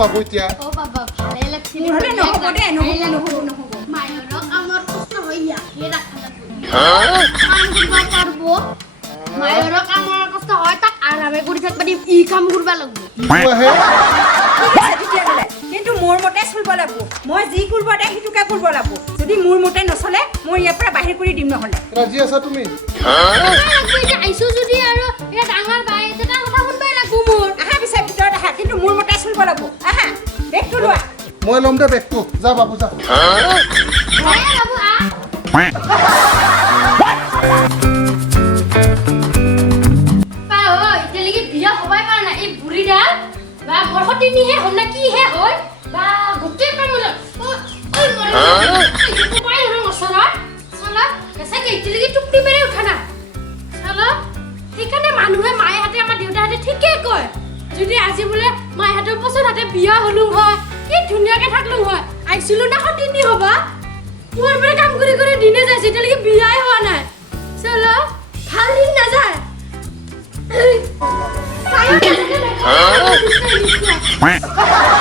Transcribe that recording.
বাবু এতিয়া ও বাবা ভালে লাগছে নহলে নহব দে নহব মায়ের আমার কষ্ট হইয়া হে রাখা লাগবো মায়ের আমার কষ্ট হয় তাক আরামে কৰি থাকবা দিম ই কাম করবা লাগবো কিন্তু মোর মতে চলব লাগবো মই যি করব দে হিটুকা করব লাগবো যদি মোর মতে নচলে মই ইয়াৰ পৰা বাহিৰ কৰি দিম নহলে ৰাজি আছা তুমি এটা আইছো যদি আৰু এটা ডাঙৰ বাই এটা কথা শুনবাই লাগবো মোৰ আহা পিছে ভিতৰত আহা কিন্তু মোৰ মতে চলব লাগবো আহা বেগটো লোৱা মই লম দে বেগটো যা বাবু যা বাবু আ পাও ইতেলিকে বিয়া হবাই পাৰা না এই বুঢ়ীডাল বা বৰহতিনি হে হল না কি হে হয় বা গোটেই কামলা ওই মৰে কোপাই হল মছলা সালা এসাকে ইতেলিকে টুপটি মেৰে উঠা না সালা সেইকাৰণে মানুহে মায়ে হাতে আমাৰ দেউতা হাতে ঠিকে কয় যদি আজি বোলে মায়ে হাতৰ পছৰ হাতে বিয়া হলুং হয় কি ধুনীয়াকে থাকলুং হয় আইছিলো না হতিনি হবা মোৰ পৰা কাম কৰি কৰি দিনে যাইছে এতিয়ালৈকে বিয়াই হোৱা নাই চলো ভাল দিন নাযায় Huh?